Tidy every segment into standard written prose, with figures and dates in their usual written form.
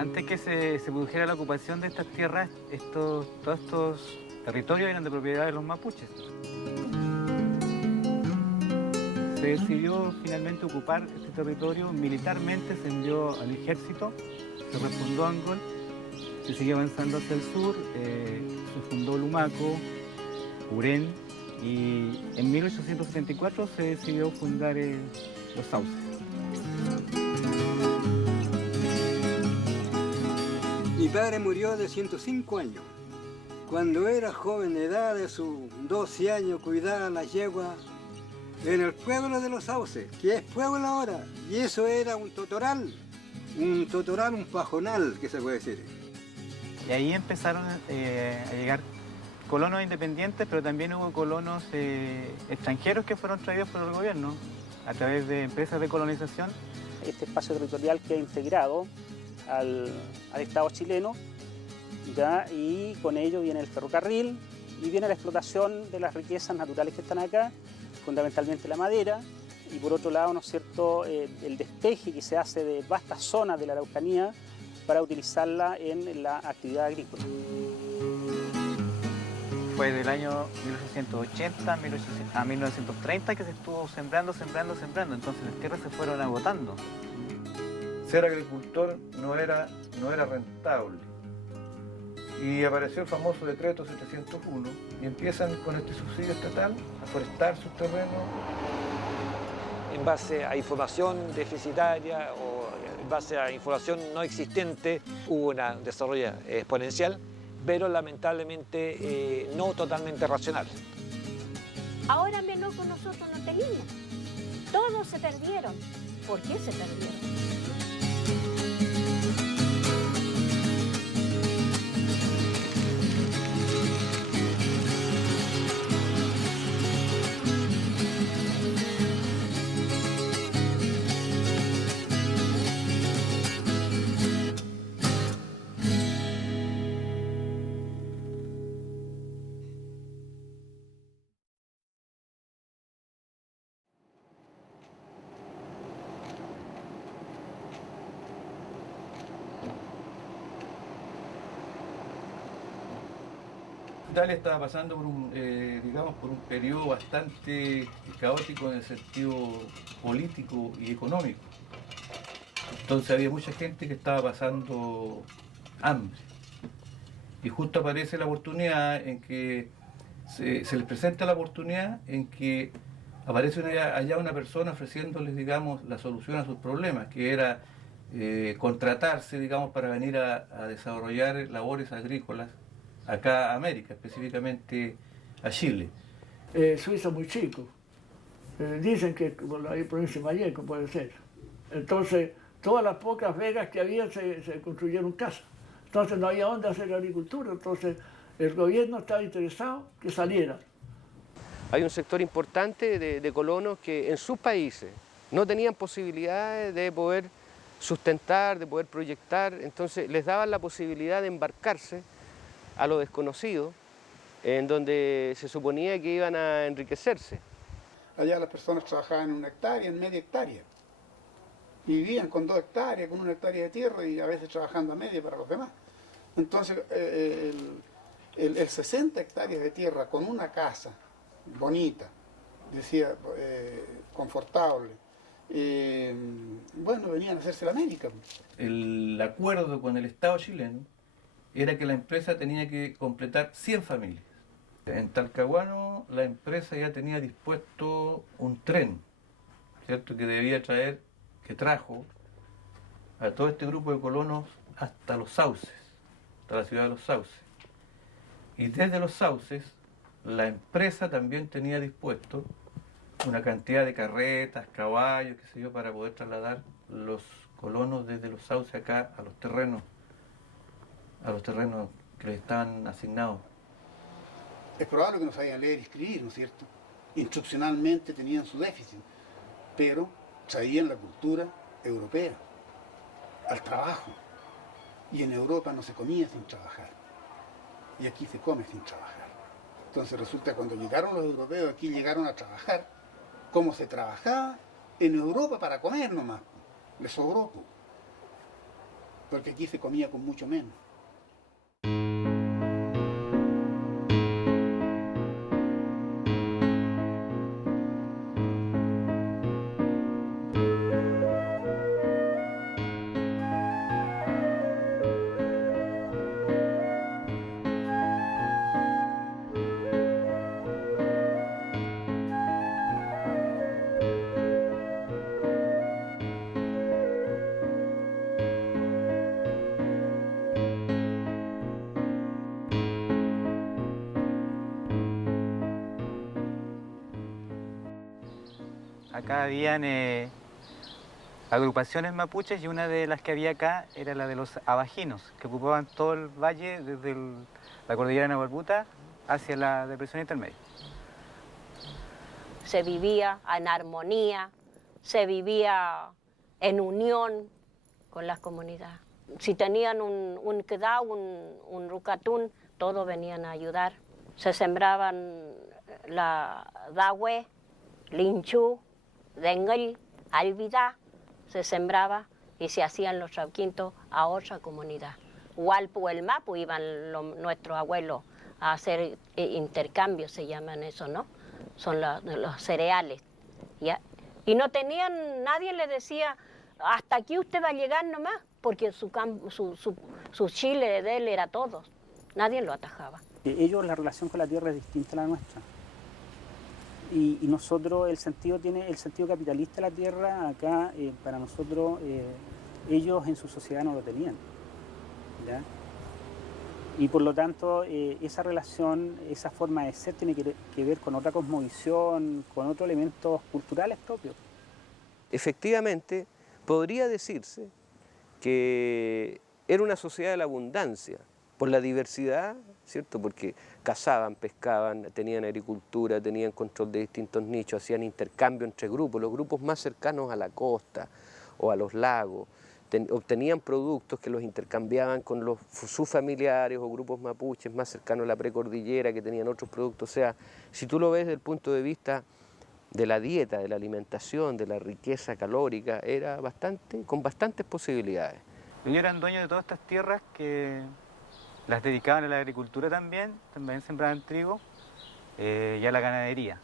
Antes que se produjera la ocupación de estas tierras, todos estos territorios eran de propiedad de los mapuches. Se decidió finalmente ocupar este territorio militarmente, se envió al ejército, se refundó Angol, se siguió avanzando hacia el sur, se fundó Lumaco, Urén, y en 1864 se decidió fundar Los Sauces. Mi padre murió de 105 años. Cuando era joven de edad, de sus 12 años, cuidaba las yeguas en el pueblo de Los Sauces, que es pueblo ahora. Y eso era un totoral, un pajonal, que se puede decir. Y ahí empezaron a llegar colonos independientes, pero también hubo colonos extranjeros que fueron traídos por el gobierno a través de empresas de colonización. Este espacio territorial queda integrado al Estado chileno, ¿ya? Y con ello viene el ferrocarril y viene la explotación de las riquezas naturales que están acá, fundamentalmente la madera, y por otro lado, ¿no es cierto?, el despeje que se hace de vastas zonas de la Araucanía para utilizarla en la actividad agrícola. Fue del año 1880 a 1930 que se estuvo sembrando, entonces las tierras se fueron agotando. Ser agricultor no era rentable. Y apareció el famoso decreto 701 y empiezan con este subsidio estatal a forestar sus terrenos. En base a información deficitaria o en base a información no existente, hubo un desarrollo exponencial, pero lamentablemente no totalmente racional. Ahora menos con nosotros no teníamos. Todos se perdieron. ¿Por qué se perdieron? Italia estaba pasando por por un periodo bastante caótico en el sentido político y económico. Entonces había mucha gente que estaba pasando hambre. Y justo aparece la oportunidad en que se les presenta la oportunidad en que aparece allá una persona ofreciéndoles, digamos, la solución a sus problemas, que era contratarse, digamos, para venir a desarrollar labores agrícolas acá a América, específicamente a Chile. Suiza muy chico. Dicen que por la provincia de Malleco puede ser. Entonces, todas las pocas vegas que había se construyeron casas. Entonces no había dónde hacer agricultura. Entonces el gobierno estaba interesado que saliera. Hay un sector importante de colonos que en sus países no tenían posibilidades de poder sustentar, de poder proyectar. Entonces les daban la posibilidad de embarcarse a lo desconocido, en donde se suponía que iban a enriquecerse. Allá las personas trabajaban en 1 hectárea, en media hectárea. Y vivían con 2 hectáreas, con 1 hectárea de tierra y a veces trabajando a media para los demás. Entonces, el 60 hectáreas de tierra con una casa bonita, decía, confortable, bueno, venían a hacerse la América. El acuerdo con el Estado chileno era que la empresa tenía que completar 100 familias. En Talcahuano la empresa ya tenía dispuesto un tren, ¿cierto?, que trajo a todo este grupo de colonos hasta Los Sauces, hasta la ciudad de Los Sauces. Y desde Los Sauces la empresa también tenía dispuesto una cantidad de carretas, caballos, qué sé yo, para poder trasladar los colonos desde Los Sauces acá a los terrenos que les estaban asignados. Es probable que no sabían leer y escribir, ¿no es cierto? Instruccionalmente tenían su déficit, pero traían la cultura europea al trabajo. Y en Europa no se comía sin trabajar. Y aquí se come sin trabajar. Entonces resulta que cuando llegaron los europeos, aquí llegaron a trabajar como se trabajaba en Europa para comer nomás. Les sobró. porque aquí se comía con mucho menos. Acá habían agrupaciones mapuches y una de las que había acá era la de los abajinos, que ocupaban todo el valle desde la cordillera de Nahuelbuta hacia la depresión intermedia. Se vivía en armonía, se vivía en unión con las comunidades. Si tenían un quedao, un rucatún, todos venían a ayudar. Se sembraban la dahue, linchú, denguel, albida, se sembraba y se hacían los trauquintos a otra comunidad. Hualpu, el Mapu, iban nuestros abuelos a hacer intercambios, se llaman eso, ¿no? Son los cereales. ¿Ya? Y no tenían, nadie le decía, hasta aquí usted va a llegar nomás, porque su chile de él era todo. Nadie lo atajaba. Ellos, la relación con la tierra es distinta a la nuestra. Y nosotros, el sentido capitalista de la tierra, acá, para nosotros, ellos en su sociedad no lo tenían. ¿Ya? Y por lo tanto, esa relación, esa forma de ser tiene que ver con otra cosmovisión, con otros elementos culturales propios. Efectivamente, podría decirse que era una sociedad de la abundancia, por la diversidad, ¿cierto? Porque cazaban, pescaban, tenían agricultura, tenían control de distintos nichos, hacían intercambio entre grupos, los grupos más cercanos a la costa o a los lagos, obtenían productos que los intercambiaban con sus familiares o grupos mapuches más cercanos a la precordillera que tenían otros productos. O sea, si tú lo ves desde el punto de vista de la dieta, de la alimentación, de la riqueza calórica, era con bastantes posibilidades. Ellos eran dueños de todas estas tierras que las dedicaban a la agricultura también sembraban trigo y a la ganadería.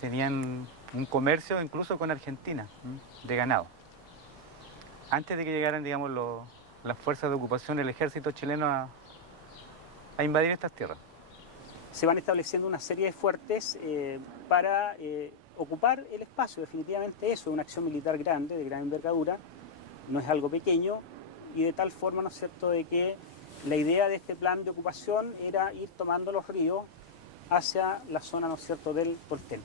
Tenían un comercio incluso con Argentina de ganado. Antes de que llegaran, digamos, las fuerzas de ocupación del ejército chileno a invadir estas tierras. Se van estableciendo una serie de fuertes para ocupar el espacio. Definitivamente eso es una acción militar grande, de gran envergadura, no es algo pequeño, y de tal forma, ¿no es cierto?, de que la idea de este plan de ocupación era ir tomando los ríos hacia la zona, ¿no es cierto?, del Tolten.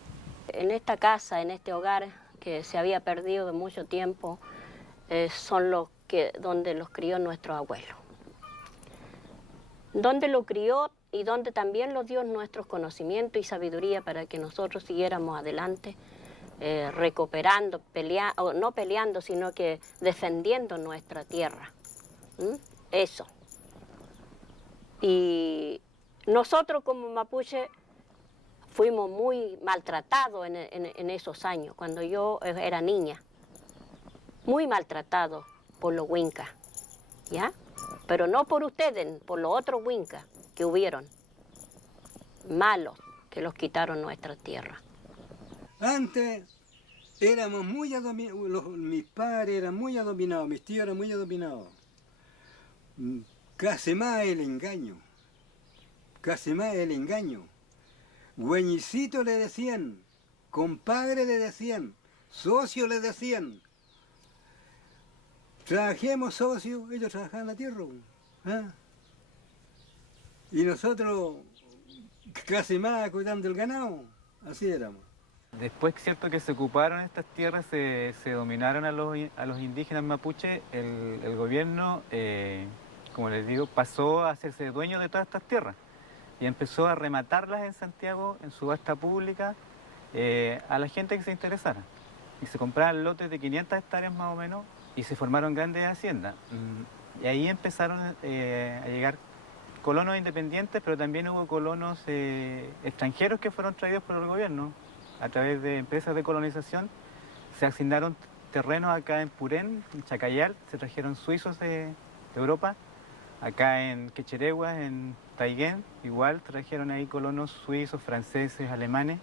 En esta casa, en este hogar que se había perdido de mucho tiempo, son donde los crió nuestro abuelo. Donde lo crió y donde también nos dio nuestros conocimientos y sabiduría para que nosotros siguiéramos adelante, recuperando, no peleando, sino que defendiendo nuestra tierra. Eso. Y nosotros como mapuche fuimos muy maltratados en esos años, cuando yo era niña. Muy maltratados por los huincas, ¿ya? Pero no por ustedes, por los otros huincas que hubieron, malos, que los quitaron nuestra tierra. Antes éramos muy adominados, mis padres eran muy adominados, mis tíos eran muy adominados. Casi más el engaño, casi más el engaño. Güeñicito le decían, compadre le decían, socio le decían. Trabajemos socios, ellos trabajaban la tierra. ¿Ah? Y nosotros casi más cuidando el ganado, así éramos. Después, cierto, que se ocuparon estas tierras, se dominaron a los indígenas mapuches, el gobierno, como les digo, pasó a hacerse dueño de todas estas tierras y empezó a rematarlas en Santiago, en subasta pública, a la gente que se interesara. Y se compraban lotes de 500 hectáreas más o menos y se formaron grandes haciendas. Y ahí empezaron a llegar colonos independientes, pero también hubo colonos extranjeros que fueron traídos por el gobierno. A través de empresas de colonización se asignaron terrenos acá en Purén, en Chacayal, se trajeron suizos de Europa. Acá en Quecheregua, en Taiguén, igual trajeron ahí colonos suizos, franceses, alemanes.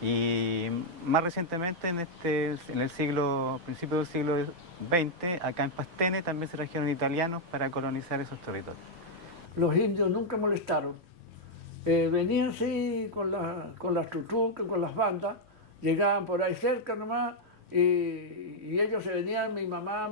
Y más recientemente, en el principio del siglo XX, acá en Pastene también se trajeron italianos para colonizar esos territorios. Los indios nunca molestaron. Venían sí con las tutucas, con las bandas, llegaban por ahí cerca nomás y ellos se venían, mi mamá,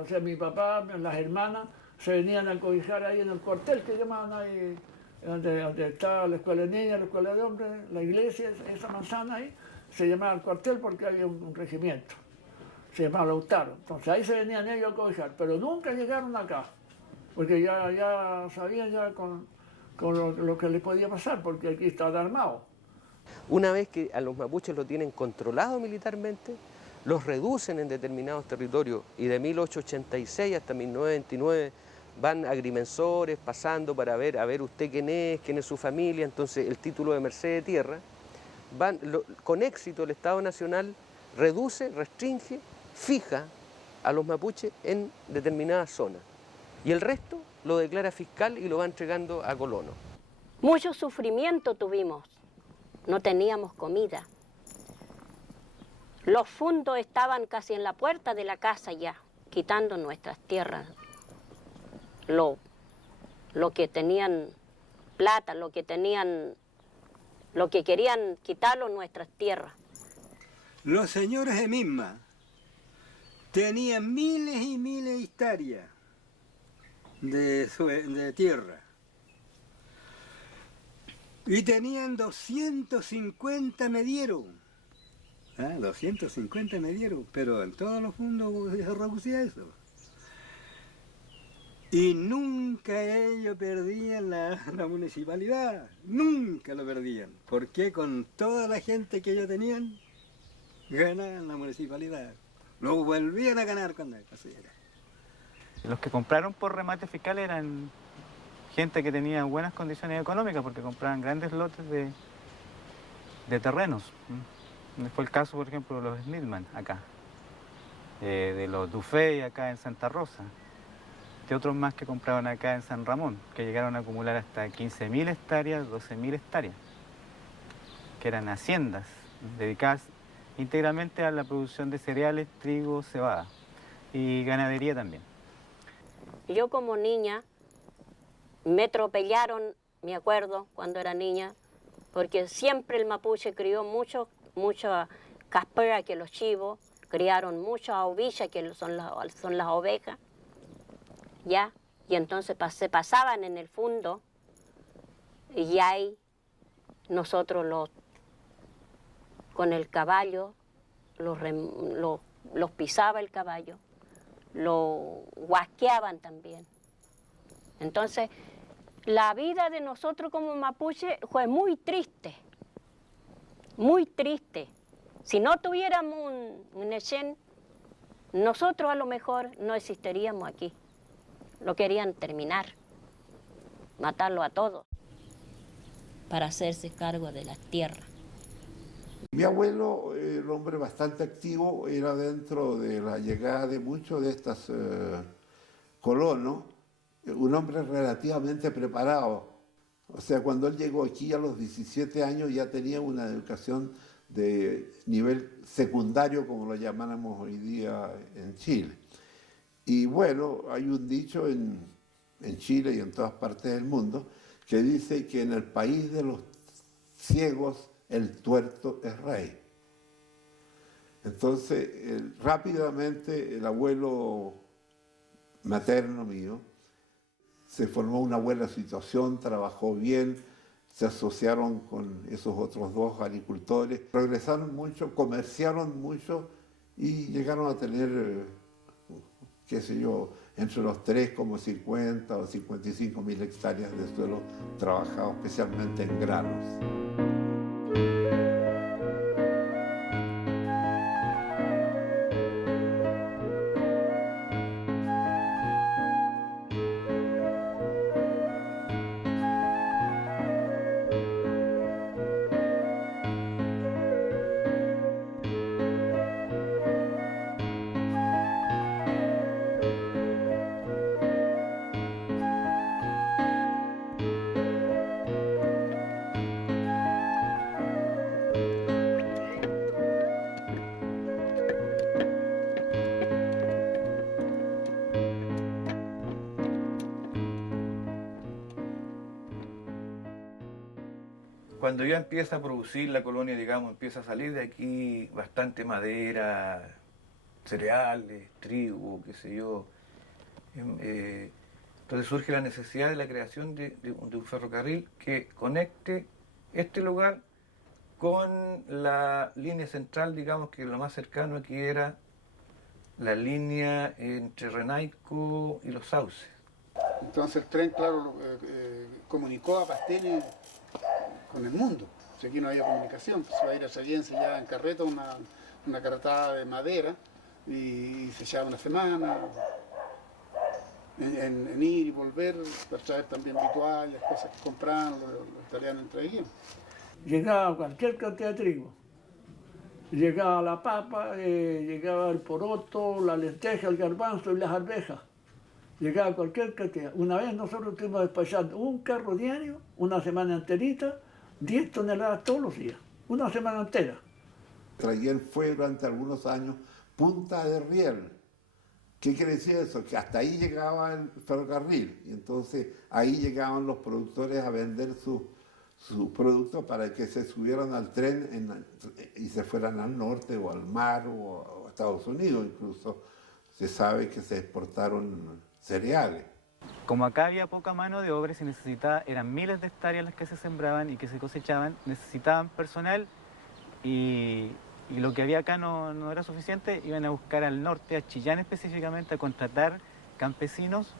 o sea, mi papá, las hermanas, se venían a cobijar ahí en el cuartel que llamaban ahí, donde estaba la escuela de niñas, la escuela de hombres, la iglesia, esa manzana ahí, se llamaba el cuartel porque había un regimiento, se llamaba Lautaro. Entonces ahí se venían ellos a cobijar, pero nunca llegaron acá, porque ya sabían ya con lo que les podía pasar, porque aquí estaban armados. Una vez que a los mapuches lo tienen controlado militarmente, los reducen en determinados territorios y de 1886 hasta 1929 van agrimensores pasando para ver, a ver usted quién es su familia, entonces el título de merced de tierra, con éxito el Estado Nacional reduce, restringe, fija a los mapuches en determinadas zonas y el resto lo declara fiscal y lo va entregando a colonos. Mucho sufrimiento tuvimos, no teníamos comida. Los fundos estaban casi en la puerta de la casa ya, quitando nuestras tierras. Lo que tenían plata, lo que querían quitarlo nuestras tierras. Los señores de Misma tenían miles y miles de hectáreas de tierra. Y tenían 250 medieros. 250 medieros, pero en todos los fondos se reducía eso. Y nunca ellos perdían la municipalidad, nunca lo perdían. Porque con toda la gente que ellos tenían, ganaban la municipalidad. Lo volvían a ganar cuando así era. Los que compraron por remate fiscal eran gente que tenía buenas condiciones económicas porque compraban grandes lotes de terrenos. Fue el caso, por ejemplo, de los Smithman acá, de los Dufay acá en Santa Rosa, de otros más que compraban acá en San Ramón, que llegaron a acumular hasta 15.000 hectáreas, 12.000 hectáreas, que eran haciendas dedicadas íntegramente a la producción de cereales, trigo, cebada y ganadería también. Yo como niña me atropellaron, me acuerdo, cuando era niña, porque siempre el mapuche crió mucha caspera que los chivos, criaron muchas ovillas que son las ovejas, ¿ya? Y entonces se pasaban en el fondo y ahí nosotros con el caballo los pisaba el caballo, lo guasqueaban también. Entonces, la vida de nosotros como mapuche fue muy triste, muy triste. Si no tuviéramos un Echen, nosotros a lo mejor no existiríamos aquí. Lo querían terminar, matarlo a todos, para hacerse cargo de las tierras. Mi abuelo, el hombre bastante activo, era dentro de la llegada de muchos de estos colonos, un hombre relativamente preparado. O sea, cuando él llegó aquí a los 17 años ya tenía una educación de nivel secundario, como lo llamáramos hoy día en Chile. Y bueno, hay un dicho en Chile y en todas partes del mundo que dice que en el país de los ciegos el tuerto es rey. Entonces, rápidamente el abuelo materno mío se formó una buena situación, trabajó bien, se asociaron con esos otros dos agricultores, progresaron mucho, comerciaron mucho y llegaron a tener, qué sé yo, entre los 3,50 o 55.000 hectáreas de suelo trabajado especialmente en granos. Cuando ya empieza a producir la colonia, digamos, empieza a salir de aquí bastante madera, cereales, trigo, qué sé yo. Entonces surge la necesidad de la creación de un ferrocarril que conecte este lugar con la línea central, digamos que lo más cercano aquí era la línea entre Renaico y Los Sauces. Entonces el tren, claro, comunicó a Pastene con el mundo. O sea, aquí no había comunicación, pues se iba a ir a Sayense ya en carreta, una carretada de madera, y se echaba una semana en ir y volver, para traer también vituallas, cosas que compraban, los italianos traían. Llegaba cualquier cantidad de trigo. Llegaba la papa, llegaba el poroto, la lenteja, el garbanzo y las arvejas. Llegaba cualquier cantidad. Una vez nosotros estuvimos despachando un carro diario, una semana enterita, 10 toneladas todos los días, una semana entera. Traguén fue durante algunos años punta de riel. ¿Qué quiere decir eso? Que hasta ahí llegaba el ferrocarril y entonces ahí llegaban los productores a vender sus productos para que se subieran al tren y se fueran al norte o al mar o a Estados Unidos. Incluso se sabe que se exportaron cereales. Como acá había poca mano de obra y se necesitaba, eran miles de hectáreas las que se sembraban y que se cosechaban, necesitaban personal y lo que había acá no era suficiente, iban a buscar al norte, a Chillán específicamente, a contratar campesinos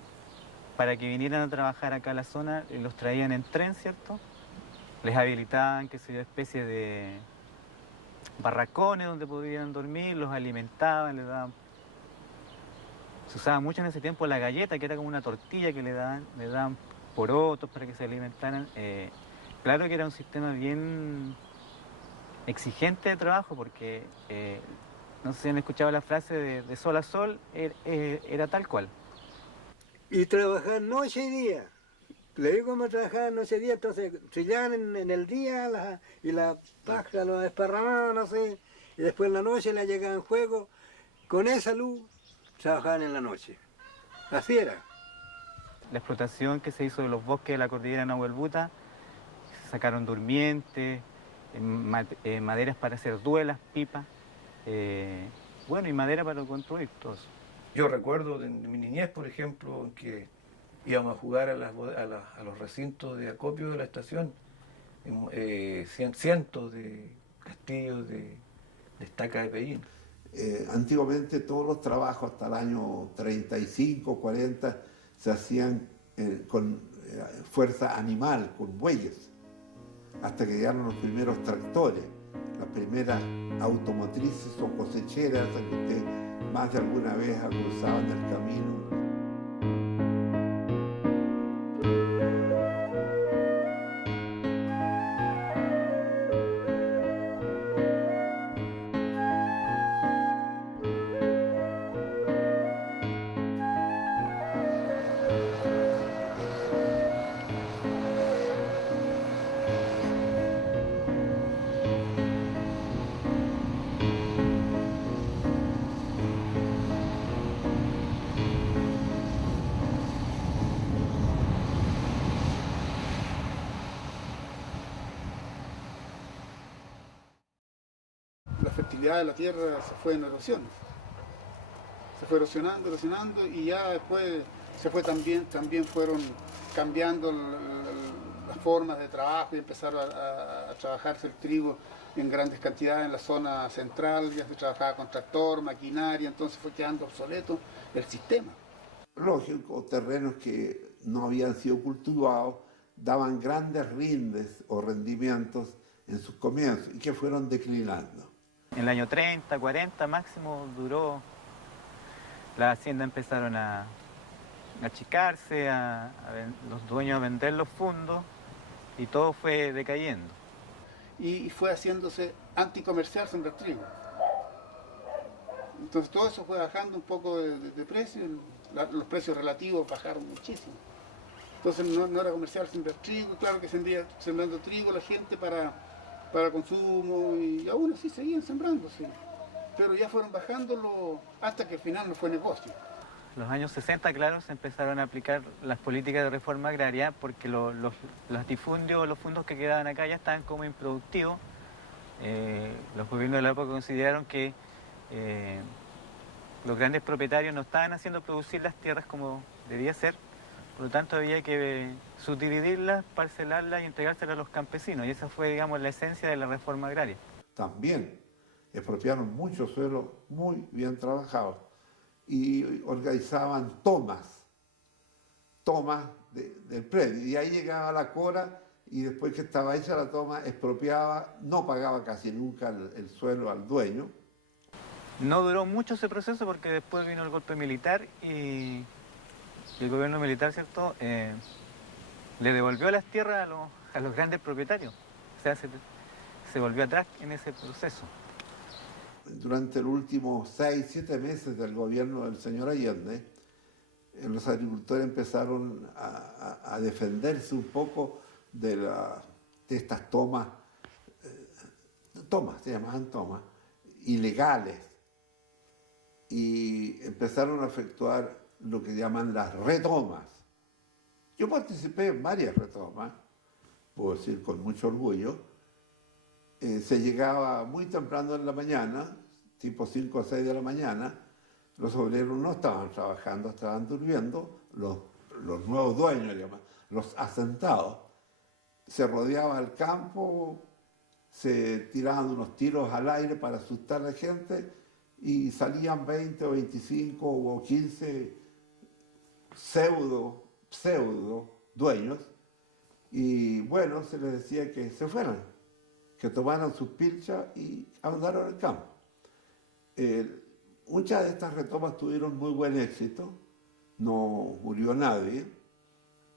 para que vinieran a trabajar acá a la zona, los traían en tren, ¿cierto? Les habilitaban, qué sé yo, especies de barracones donde podían dormir, los alimentaban, les daban. Se usaba mucho en ese tiempo la galleta, que era como una tortilla que le daban porotos para que se alimentaran. Claro que era un sistema bien exigente de trabajo, porque no sé si han escuchado la frase de sol a sol, era tal cual. Y trabajar noche y día. Le digo cómo trabajar noche y día, entonces trillaban en el día y la paja lo desparramaban, no sé, y después en la noche la llegaban en juego. Con esa luz trabajaban en la noche. Así era. La explotación que se hizo de los bosques de la cordillera Nahuelbuta, se sacaron durmientes, maderas para hacer duelas, pipas, bueno, y madera para construir todo eso. Yo recuerdo de mi niñez, por ejemplo, que íbamos a jugar a los recintos de acopio de la estación, cientos de castillos de estaca de pellín. Antiguamente todos los trabajos hasta el año 35, 40 se hacían con fuerza animal, con bueyes, hasta que llegaron los primeros tractores, las primeras automotrices o cosecheras que usted más de alguna vez ha cruzado en el camino. La fertilidad de la tierra se fue en erosión. Se fue erosionando y ya después también fueron cambiando las formas de trabajo y empezaron a trabajarse el trigo en grandes cantidades en la zona central, ya se trabajaba con tractor, maquinaria, entonces fue quedando obsoleto el sistema. Lógico, terrenos que no habían sido cultivados daban grandes rindes o rendimientos en sus comienzos y que fueron declinando. En el año 30, 40 máximo duró, las haciendas empezaron a achicarse, los dueños a vender los fondos y todo fue decayendo. Y fue haciéndose anticomercial sembrar trigo. Entonces todo eso fue bajando un poco de precio, los precios relativos bajaron muchísimo. Entonces no era comercial sembrar trigo, claro que seguía sembrando trigo la gente para consumo y aún así seguían sembrando, sí. Pero ya fueron bajándolo hasta que al final no fue negocio. los años 60, claro, se empezaron a aplicar las políticas de reforma agraria porque los latifundios, los fondos que quedaban acá ya estaban como improductivos. Los gobiernos de la época consideraron que los grandes propietarios no estaban haciendo producir las tierras como debía ser, por lo tanto había que subdividirlas, parcelarlas y entregárselas a los campesinos, y esa fue, digamos, la esencia de la reforma agraria. También expropiaron muchos suelos muy bien trabajados y organizaban tomas del predio, y ahí llegaba la cora y después que estaba hecha la toma expropiaba, no pagaba casi nunca el suelo al dueño. No duró mucho ese proceso porque después vino el golpe militar y el gobierno militar, ¿cierto?, le devolvió las tierras a los grandes propietarios. O sea, se volvió atrás en ese proceso. Durante los últimos 6, 7 meses del gobierno del señor Allende, los agricultores empezaron a defenderse un poco de estas tomas, se llamaban tomas, ilegales, y empezaron a efectuar lo que llaman las retomas. Yo participé en varias retomas, puedo decir con mucho orgullo. Se llegaba muy temprano en la mañana, tipo 5 o 6 de la mañana, los obreros no estaban trabajando, estaban durmiendo, los nuevos dueños, los asentados, se rodeaba el campo, se tiraban unos tiros al aire para asustar a la gente y salían 20 o 25 o 15 pseudo dueños, y bueno, se les decía que se fueran, que tomaran sus pilchas y abandonaron el campo. Muchas de estas retomas tuvieron muy buen éxito, no murió nadie.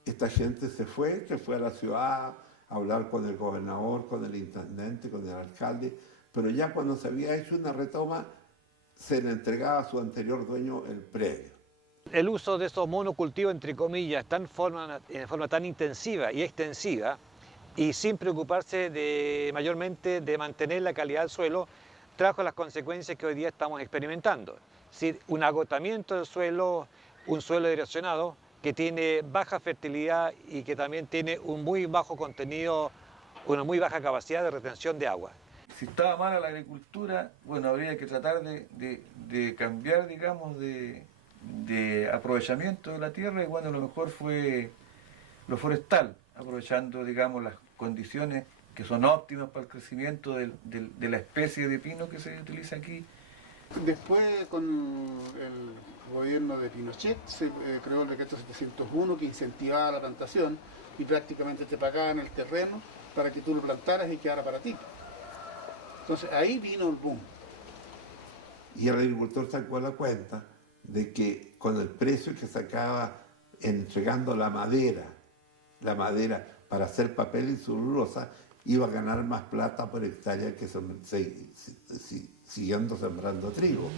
Esta gente se fue a la ciudad a hablar con el gobernador, con el intendente, con el alcalde, pero ya cuando se había hecho una retoma, se le entregaba a su anterior dueño el predio. El uso de estos monocultivos, entre comillas, en forma tan intensiva y extensiva, y sin preocuparse mayormente de mantener la calidad del suelo, trajo las consecuencias que hoy día estamos experimentando. Es decir, un agotamiento del suelo, un suelo erosionado que tiene baja fertilidad y que también tiene un muy bajo contenido, una muy baja capacidad de retención de agua. Si estaba mala la agricultura, bueno, habría que tratar de cambiar, digamos, de aprovechamiento de la tierra, y bueno, lo mejor fue lo forestal, aprovechando, digamos, las condiciones que son óptimas para el crecimiento de la especie de pino que se utiliza aquí. Después, con el gobierno de Pinochet, se creó el decreto 701 que incentivaba la plantación y prácticamente te pagaban el terreno para que tú lo plantaras y quedara para ti. Entonces ahí vino el boom. Y el agricultor sacó la cuenta de que con el precio que sacaba entregando la madera para hacer papel y celulosa, iba a ganar más plata por hectárea que siguiendo sembrando trigo.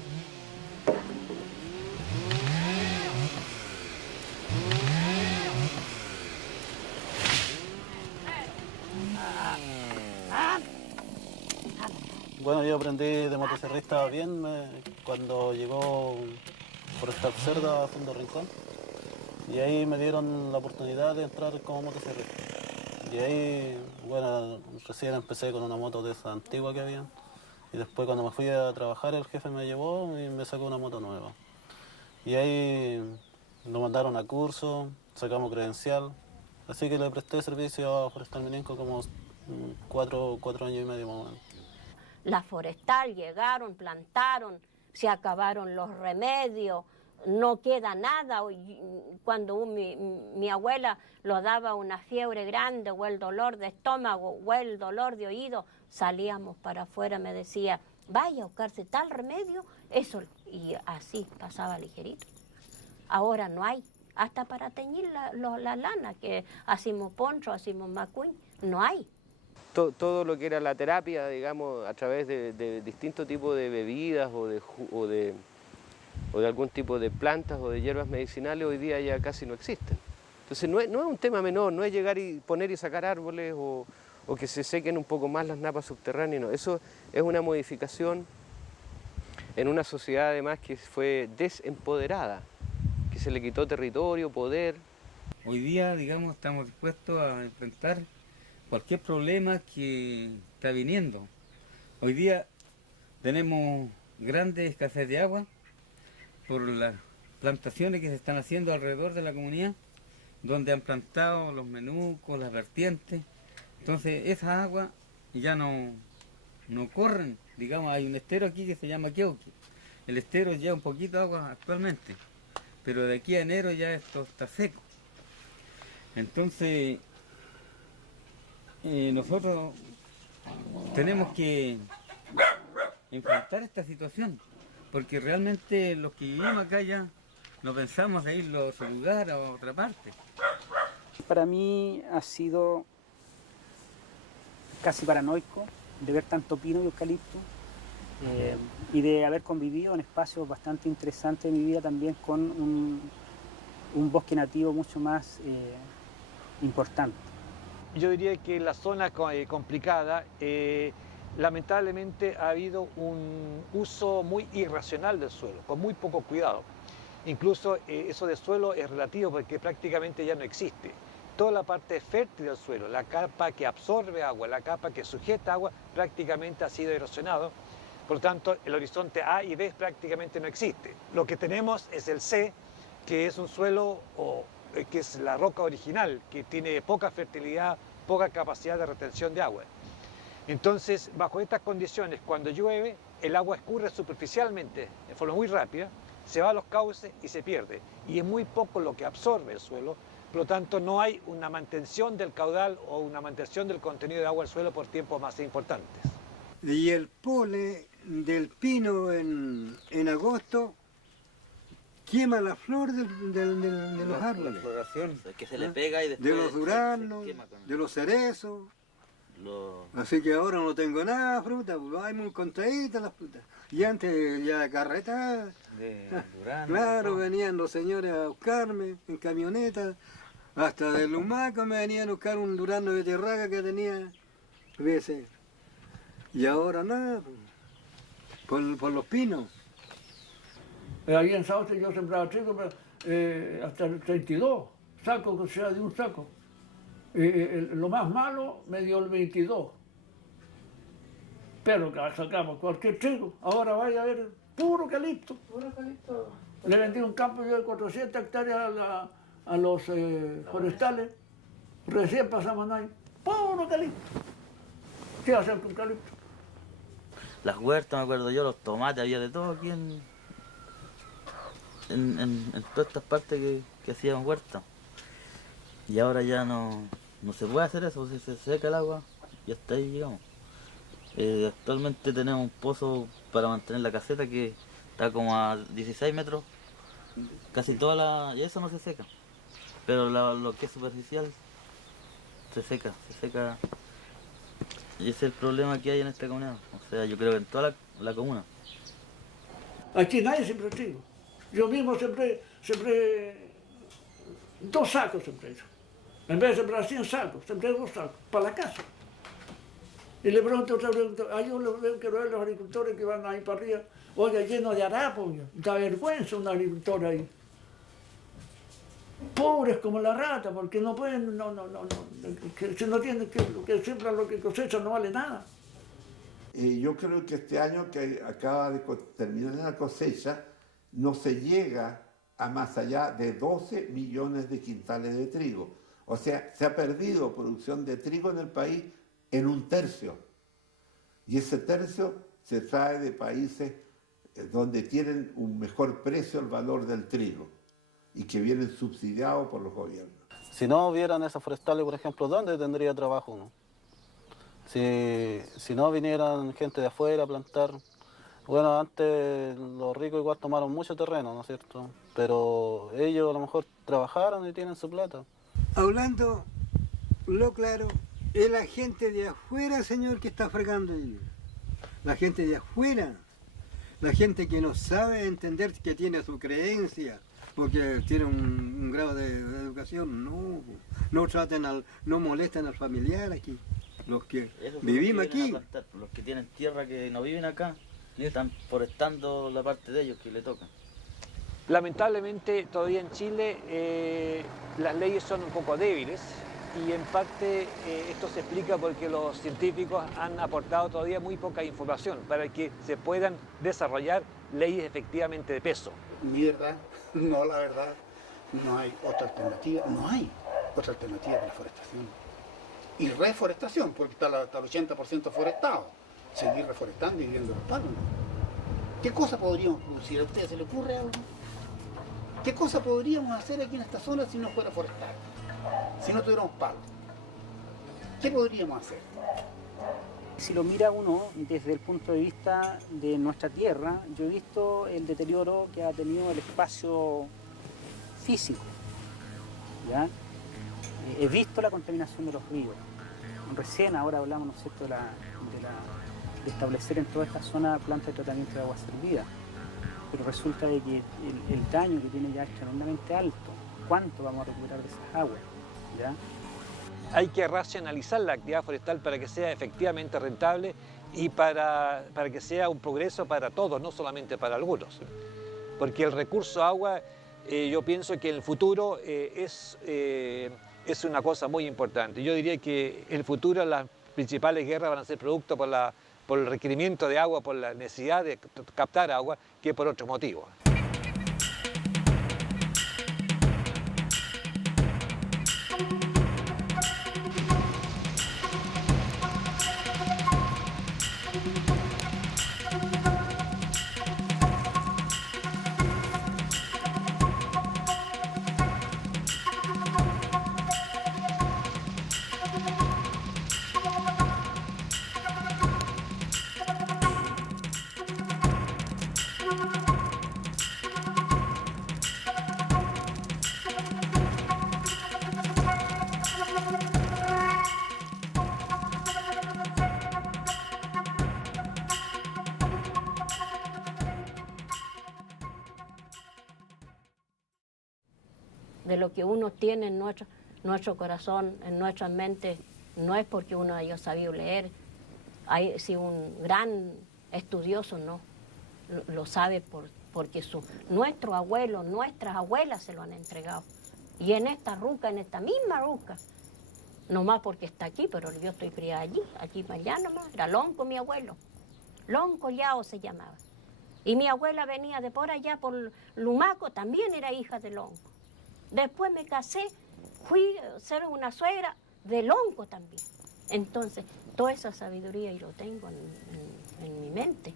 Bueno, yo aprendí de motosierrista bien cuando llegó Forestal Cerda a Fondo Rincón, y ahí me dieron la oportunidad de entrar como motosierrista. Y ahí, bueno, recién empecé con una moto de esa antigua que había, y después cuando me fui a trabajar el jefe me llevó y me sacó una moto nueva. Y ahí nos mandaron a curso, sacamos credencial, así que le presté servicio a Forestal Minenco como 4 años y medio más o menos. La forestal llegaron, plantaron, se acabaron los remedios, no queda nada. Cuando mi abuela lo daba una fiebre grande o el dolor de estómago o el dolor de oído, salíamos para afuera, me decía, vaya a buscarse tal remedio, eso, y así pasaba ligerito. Ahora no hay, hasta para teñir la lana, que hacemos poncho, hacemos macuín, no hay. Todo lo que era la terapia, digamos, a través de distintos tipos de bebidas o de algún tipo de plantas o de hierbas medicinales, hoy día ya casi no existen. Entonces no es un tema menor, no es llegar y poner y sacar árboles o que se sequen un poco más las napas subterráneas, no. Eso es una modificación en una sociedad además que fue desempoderada. que se le quitó territorio, poder. Hoy día, digamos, estamos dispuestos a enfrentar cualquier problema que está viniendo. Hoy día tenemos grande escasez de agua por las plantaciones que se están haciendo alrededor de la comunidad, donde han plantado los menucos, las vertientes. Entonces esas aguas ya no corren. Digamos, hay un estero aquí que se llama Queuque. El estero lleva un poquito de agua actualmente, pero de aquí a enero ya esto está seco. Entonces nosotros tenemos que enfrentar esta situación, porque realmente los que vivimos acá ya no pensamos de irlo a otro lugar, a otra parte. Para mí ha sido casi paranoico de ver tanto pino y eucalipto y de haber convivido en espacios bastante interesantes de mi vida también con un bosque nativo mucho más importante. Yo diría que en la zona complicada, lamentablemente ha habido un uso muy irracional del suelo, con muy poco cuidado. Incluso eso de suelo es relativo porque prácticamente ya no existe. Toda la parte fértil del suelo, la capa que absorbe agua, la capa que sujeta agua, prácticamente ha sido erosionado. Por lo tanto, el horizonte A y B prácticamente no existe. Lo que tenemos es el C, que es un suelo que es la roca original, que tiene poca fertilidad, poca capacidad de retención de agua. Entonces, bajo estas condiciones, cuando llueve, el agua escurre superficialmente, de forma muy rápida, se va a los cauces y se pierde. Y es muy poco lo que absorbe el suelo, por lo tanto no hay una mantención del caudal o una mantención del contenido de agua del suelo por tiempos más importantes. Y el polen del pino en agosto quema la flor de los árboles. La floración. Que se le pega y después de los duranos, de los cerezos. Así que ahora no tengo nada de fruta, hay muy contaditas las frutas. Y antes ya carreta. De durano. Claro, venían los señores a buscarme en camioneta. Hasta de Lumaco me venían a buscar un durano de terraga que tenía. Veces. Y ahora nada, por los pinos. Ahí en Sauce yo sembraba trigo hasta el 32 sacos, o sea, de un saco. Lo más malo me dio el 22. Pero sacamos cualquier trigo. Ahora vaya a ver, puro eucalipto. Puro eucalipto. Le vendí un campo yo de 400 hectáreas a los forestales. Recién pasamos ahí. Puro eucalipto. ¿Qué hacen con eucalipto? Las huertas, me acuerdo yo, los tomates, había de todo aquí en todas estas partes que hacían huertas. Y ahora ya no se puede hacer eso, si se seca el agua y hasta ahí llegamos. Actualmente tenemos un pozo para mantener la caseta que está como a 16 metros, casi toda y eso no se seca, pero lo que es superficial se seca, y ese es el problema que hay en esta comunidad, o sea, yo creo que en toda la comuna. Aquí nadie siembra trigo. Yo mismo sembré 2 sacos sembré yo. En vez de sembrar 100 sacos, sembré 2 sacos, para la casa. Y le pregunto a otro agricultor, yo le veo que los agricultores que van ahí para arriba, oiga, lleno de harapos, da vergüenza un agricultor ahí. Pobres como la rata, porque no pueden, que si no tienen que siembran lo que cosechan no vale nada. Yo creo que este año que acaba de terminar la cosecha, no se llega a más allá de 12 millones de quintales de trigo. O sea, se ha perdido producción de trigo en el país en 1/3. Y ese tercio se trae de países donde tienen un mejor precio el valor del trigo y que vienen subsidiados por los gobiernos. Si no hubieran esas forestales, por ejemplo, ¿dónde tendría trabajo uno? Si no vinieran gente de afuera a plantar. Bueno, antes los ricos igual tomaron mucho terreno, ¿no es cierto? Pero ellos a lo mejor trabajaron y tienen su plata. Hablando lo claro, es la gente de afuera, señor, que está fregando ahí. La gente de afuera. La gente que no sabe entender, que tiene su creencia, porque tiene un grado de educación. No molesten al familiar aquí. Los que vivimos aquí. Los que tienen tierra que no viven acá, están forestando la parte de ellos que le toca. Lamentablemente todavía en Chile las leyes son un poco débiles y en parte esto se explica porque los científicos han aportado todavía muy poca información para que se puedan desarrollar leyes efectivamente de peso. Mi verdad, no la verdad, no hay otra alternativa, no hay otra alternativa que la forestación. Y reforestación, porque está el 80% forestado. Seguir reforestando y viviendo los palos. ¿Qué cosa podríamos producir? ¿A ustedes se les ocurre algo? ¿Qué cosa podríamos hacer aquí en esta zona si no fuera forestal? Si no tuviéramos palos. ¿Qué podríamos hacer? Si lo mira uno desde el punto de vista de nuestra tierra, yo he visto el deterioro que ha tenido el espacio físico, ¿ya? He visto la contaminación de los ríos. Recién ahora hablamos, ¿no es cierto?, de establecer en toda esta zona plantas de tratamiento de agua servida. Pero resulta de que el daño que tiene ya es tremendamente alto. ¿Cuánto vamos a recuperar de esas aguas? ¿Ya? Hay que racionalizar la actividad forestal para que sea efectivamente rentable y para que sea un progreso para todos, no solamente para algunos. Porque el recurso agua, yo pienso que en el futuro es una cosa muy importante. Yo diría que en el futuro las principales guerras van a ser producto por el requerimiento de agua, por la necesidad de captar agua, que por otros motivos. De lo que uno tiene en nuestro corazón, en nuestra mente, no es porque uno haya sabido leer. Si un gran estudioso no lo sabe porque nuestros abuelos, nuestras abuelas se lo han entregado. Y en esta ruca, en esta misma ruca, nomás porque está aquí, pero yo estoy criada allí para allá nomás. Era Lonco mi abuelo, Lonco Llao se llamaba. Y mi abuela venía de por allá, por Lumaco, también era hija de Lonco. Después me casé, fui a ser una suegra de Lonco también. Entonces, toda esa sabiduría yo lo tengo en mi mente.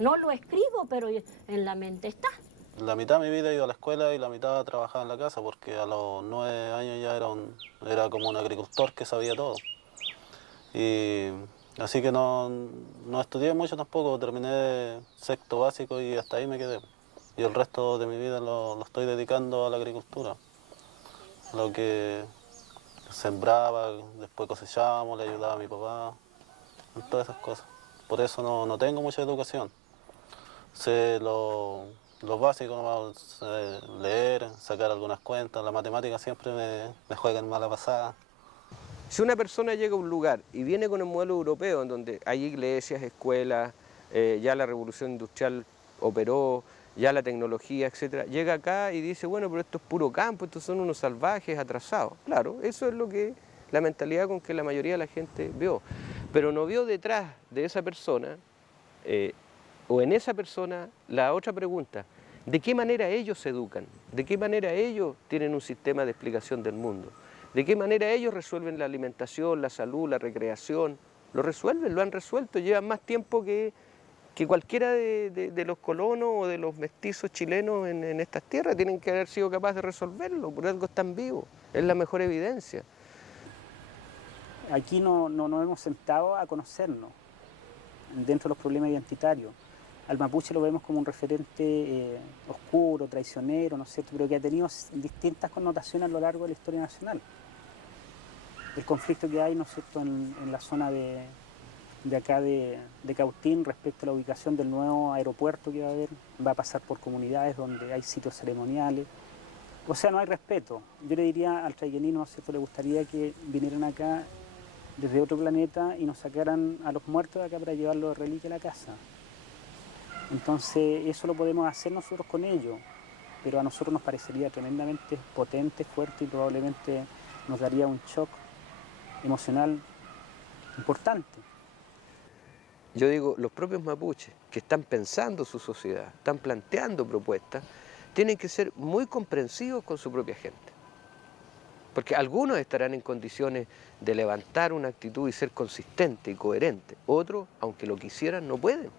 No lo escribo, pero en la mente está. La mitad de mi vida he ido a la escuela y la mitad trabajaba en la casa, porque a los 9 años ya era como un agricultor que sabía todo. Y así que no estudié mucho tampoco, terminé sexto básico y hasta ahí me quedé. Y el resto de mi vida lo estoy dedicando a la agricultura. Lo que sembraba, después cosechábamos, le ayudaba a mi papá, en todas esas cosas. Por eso no tengo mucha educación. Sé lo básico, nomás, leer, sacar algunas cuentas. La matemática siempre me juega en mala pasada. Si una persona llega a un lugar y viene con el modelo europeo, en donde hay iglesias, escuelas, ya la revolución industrial operó, ya la tecnología, etcétera, llega acá y dice, bueno, pero esto es puro campo, estos son unos salvajes atrasados. Claro, eso es la mentalidad con que la mayoría de la gente vio. Pero no vio detrás de esa persona, o en esa persona, la otra pregunta: ¿de qué manera ellos se educan? ¿De qué manera ellos tienen un sistema de explicación del mundo? ¿De qué manera ellos resuelven la alimentación, la salud, la recreación? Lo resuelven, lo han resuelto, llevan más tiempo que cualquiera de los colonos o de los mestizos chilenos en estas tierras. Tienen que haber sido capaces de resolverlo, por algo están vivos, es la mejor evidencia. Aquí no nos hemos sentado a conocernos dentro de los problemas identitarios. Al mapuche lo vemos como un referente oscuro, traicionero, ¿no es cierto?, pero que ha tenido distintas connotaciones a lo largo de la historia nacional. El conflicto que hay, ¿no es cierto?, en la zona de acá de Cautín respecto a la ubicación del nuevo aeropuerto que va a haber, va a pasar por comunidades donde hay sitios ceremoniales. O sea, no hay respeto. Yo le diría al traiquenino, ¿no es cierto?, le gustaría que vinieran acá desde otro planeta y nos sacaran a los muertos de acá para llevarlos de reliquia a la casa. Entonces, eso lo podemos hacer nosotros con ellos. pero a nosotros nos parecería tremendamente potente, fuerte y probablemente nos daría un shock emocional importante. Yo digo, los propios mapuches que están pensando su sociedad, están planteando propuestas, tienen que ser muy comprensivos con su propia gente. Porque algunos estarán en condiciones de levantar una actitud y ser consistente y coherente. Otros, aunque lo quisieran, no pueden.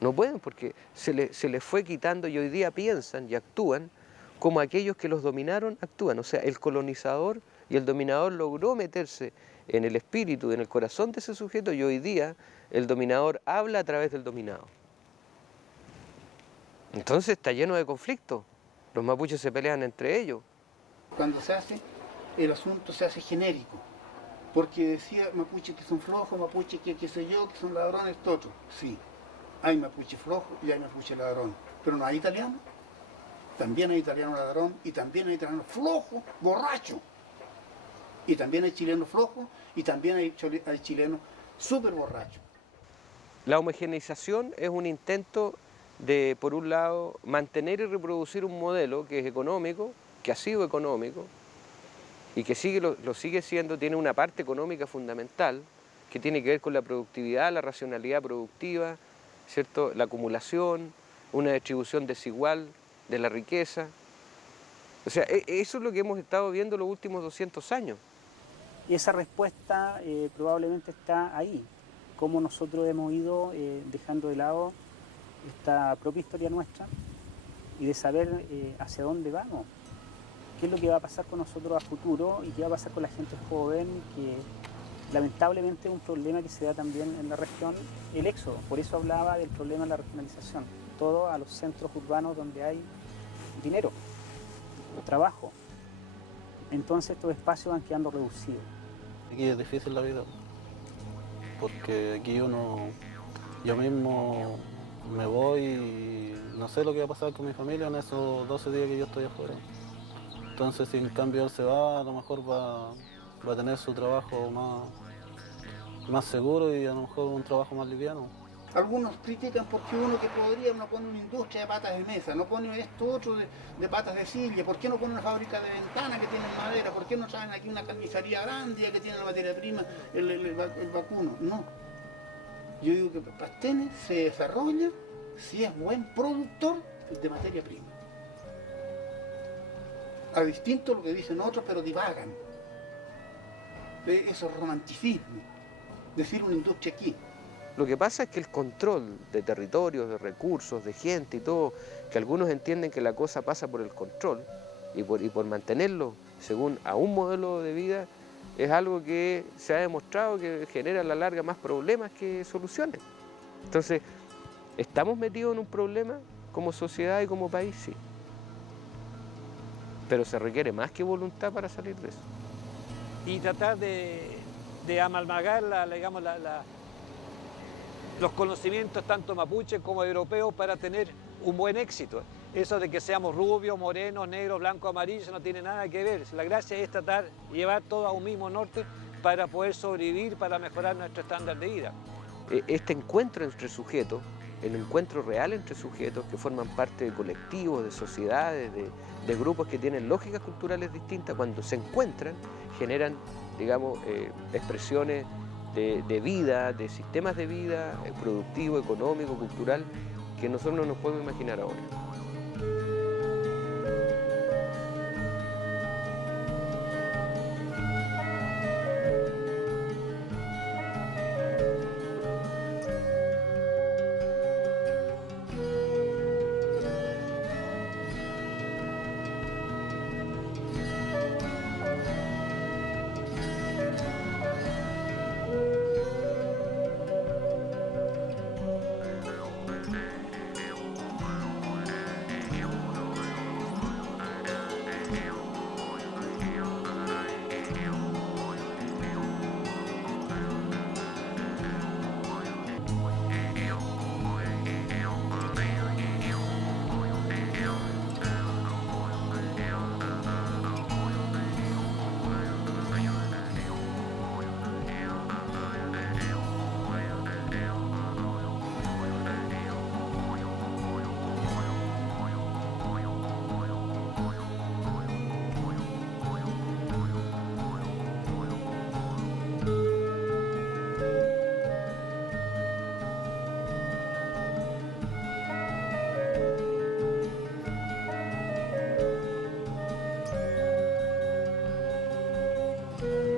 No pueden porque se les fue quitando y hoy día piensan y actúan como aquellos que los dominaron actúan. O sea, el colonizador y el dominador logró meterse en el espíritu, en el corazón de ese sujeto y hoy día el dominador habla a través del dominado. Entonces está lleno de conflictos. Los mapuches se pelean entre ellos. Cuando se hace, el asunto se hace genérico. Porque decía mapuches que son flojos, mapuches que qué sé yo, que son ladrones, todo otro. Sí, hay mapuche flojo y hay mapuche ladrón. Pero no hay italiano. También hay italiano ladrón y también hay italiano flojo, borracho. Y también hay chileno flojo y también hay chileno súper borracho. La homogeneización es un intento de, por un lado, mantener y reproducir un modelo que es económico, que ha sido económico y que lo sigue siendo, tiene una parte económica fundamental que tiene que ver con la productividad, la racionalidad productiva, ¿cierto? La acumulación, una distribución desigual de la riqueza. O sea, eso es lo que hemos estado viendo los últimos 200 años. Y esa respuesta probablemente está ahí, cómo nosotros hemos ido dejando de lado esta propia historia nuestra y de saber hacia dónde vamos, qué es lo que va a pasar con nosotros a futuro y qué va a pasar con la gente joven, que lamentablemente es un problema que se da también en la región, el éxodo. Por eso hablaba del problema de la regionalización, todo a los centros urbanos donde hay dinero, trabajo. Entonces estos espacios van quedando reducidos. Aquí es difícil la vida, porque aquí yo mismo me voy y no sé lo que va a pasar con mi familia en esos 12 días que yo estoy afuera. Entonces, si en cambio él se va, a lo mejor va a tener su trabajo más seguro y a lo mejor un trabajo más liviano. Algunos critican porque uno pone una industria de patas de mesa, no pone esto otro de patas de silla, ¿por qué no pone una fábrica de ventanas que tienen madera? ¿Por qué no traen aquí una carnicería grande que tiene la materia prima, el vacuno? No. Yo digo que Pastene se desarrolla si es buen productor de materia prima. A distinto de lo que dicen otros, pero divagan. Eso es romanticismo, decir una industria aquí. Lo que pasa es que el control de territorios, de recursos, de gente y todo, que algunos entienden que la cosa pasa por el control y por mantenerlo según a un modelo de vida, es algo que se ha demostrado que genera a la larga más problemas que soluciones. Entonces, ¿estamos metidos en un problema como sociedad y como país? Sí. Pero se requiere más que voluntad para salir de eso. Y tratar de amalgamar los conocimientos tanto mapuches como europeos para tener un buen éxito. Eso de que seamos rubios, morenos, negros, blancos, amarillos no tiene nada que ver. La gracia es tratar de llevar todo a un mismo norte para poder sobrevivir, para mejorar nuestro estándar de vida. Este encuentro entre sujetos, el encuentro real entre sujetos que forman parte de colectivos, de sociedades, de grupos que tienen lógicas culturales distintas, cuando se encuentran, generan, digamos, expresiones de vida, de sistemas de vida, productivo, económico, cultural, que nosotros no nos podemos imaginar ahora. Rincón.